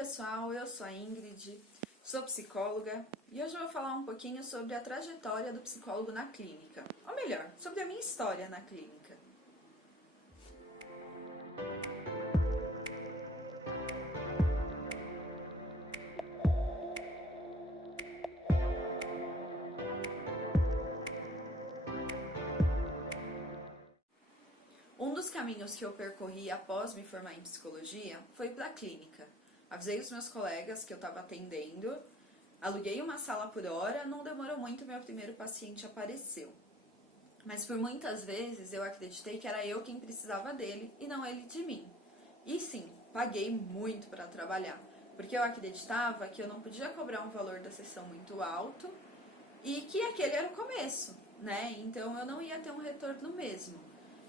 pessoal, eu sou a Ingrid, sou psicóloga e hoje eu vou falar um pouquinho sobre a trajetória do psicólogo na clínica, ou melhor, sobre a minha história na clínica. Um dos caminhos que eu percorri após me formar em psicologia foi para a clínica. Avisei os meus colegas que eu estava atendendo, aluguei uma sala por hora, não demorou muito, meu primeiro paciente apareceu. Mas por muitas vezes eu acreditei que era eu quem precisava dele e não ele de mim. E sim, paguei muito para trabalhar, porque eu acreditava que eu não podia cobrar um valor da sessão muito alto e que aquele era o começo, né? Então eu não ia ter um retorno mesmo.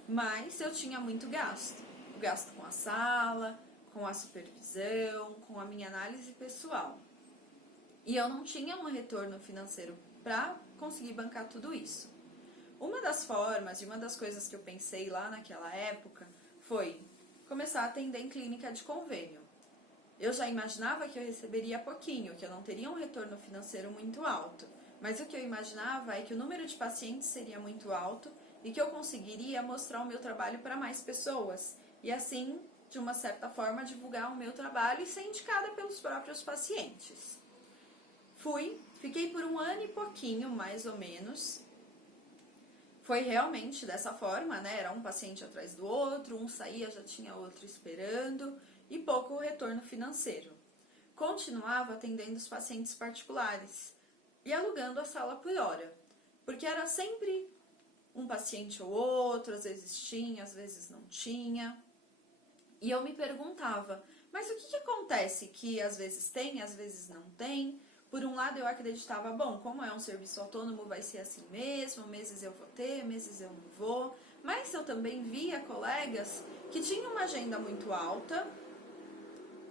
Mas eu tinha muito gasto. O gasto com a sala, com a supervisão, com a minha análise pessoal. E eu não tinha um retorno financeiro para conseguir bancar tudo isso. Uma das formas e uma das coisas que eu pensei lá naquela época foi começar a atender em clínica de convênio. Eu já imaginava que eu receberia pouquinho, que eu não teria um retorno financeiro muito alto. Mas o que eu imaginava é que o número de pacientes seria muito alto e que eu conseguiria mostrar o meu trabalho para mais pessoas. E assim, de uma certa forma, divulgar o meu trabalho e ser indicada pelos próprios pacientes. Fiquei por 1 ano e pouquinho, mais ou menos. Foi realmente dessa forma, né? Era um paciente atrás do outro, um saía, já tinha outro esperando, e pouco retorno financeiro. Continuava atendendo os pacientes particulares e alugando a sala por hora, porque era sempre um paciente ou outro, às vezes tinha, às vezes não tinha. E eu me perguntava, mas o que acontece que às vezes tem, às vezes não tem? Por um lado eu acreditava, bom, como é um serviço autônomo vai ser assim mesmo, meses eu vou ter, meses eu não vou. Mas eu também via colegas que tinham uma agenda muito alta,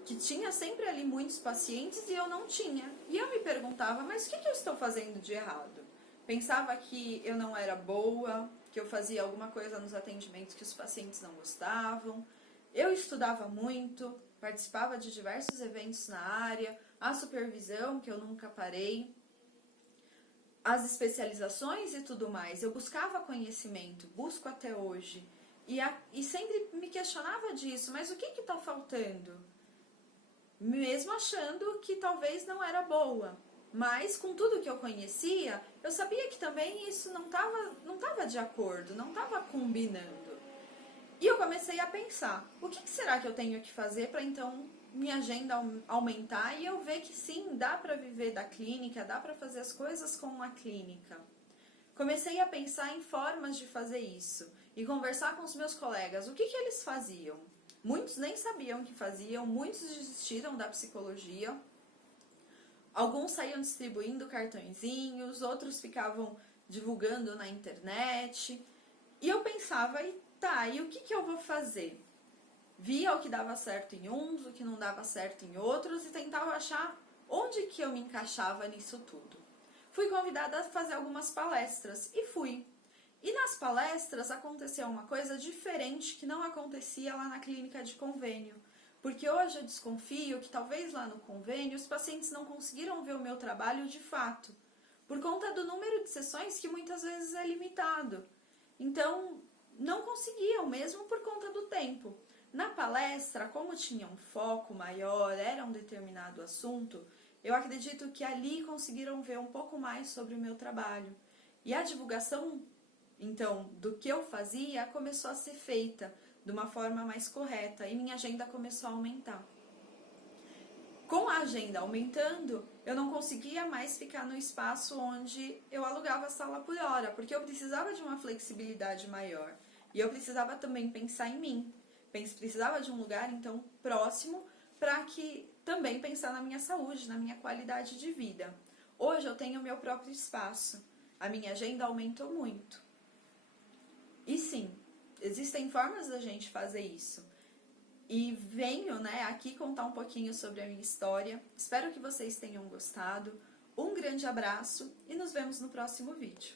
que tinha sempre ali muitos pacientes e eu não tinha. E eu me perguntava, mas o que eu estou fazendo de errado? Pensava que eu não era boa, que eu fazia alguma coisa nos atendimentos que os pacientes não gostavam. Eu estudava muito, participava de diversos eventos na área, a supervisão, que eu nunca parei, as especializações e tudo mais. Eu buscava conhecimento, busco até hoje. E sempre me questionava disso, mas o que está faltando? Mesmo achando que talvez não era boa. Mas com tudo que eu conhecia, eu sabia que também isso não estava de acordo, não estava combinando. E eu comecei a pensar, o que será que eu tenho que fazer para então minha agenda aumentar e eu ver que sim, dá para viver da clínica, dá para fazer as coisas com a clínica. Comecei a pensar em formas de fazer isso e conversar com os meus colegas, o que eles faziam. Muitos nem sabiam o que faziam, muitos desistiram da psicologia. Alguns saíam distribuindo cartõezinhos, outros ficavam divulgando na internet. E eu pensava, e o que eu vou fazer? Via o que dava certo em uns, o que não dava certo em outros e tentava achar onde que eu me encaixava nisso tudo. Fui convidada a fazer algumas palestras e fui. E nas palestras aconteceu uma coisa diferente que não acontecia lá na clínica de convênio. Porque hoje eu desconfio que talvez lá no convênio os pacientes não conseguiram ver o meu trabalho de fato, por conta do número de sessões que muitas vezes é limitado. Então, não conseguiam mesmo por conta do tempo. Na palestra, como tinha um foco maior, era um determinado assunto, eu acredito que ali conseguiram ver um pouco mais sobre o meu trabalho. E a divulgação, então, do que eu fazia começou a ser feita de uma forma mais correta e minha agenda começou a aumentar. Com a agenda aumentando, eu não conseguia mais ficar no espaço onde eu alugava a sala por hora, porque eu precisava de uma flexibilidade maior. E eu precisava também pensar em mim. Precisava de um lugar, então, próximo, para que também pensar na minha saúde, na minha qualidade de vida. Hoje eu tenho o meu próprio espaço. A minha agenda aumentou muito. E sim, existem formas da gente fazer isso. E venho, aqui contar um pouquinho sobre a minha história. Espero que vocês tenham gostado. Um grande abraço e nos vemos no próximo vídeo.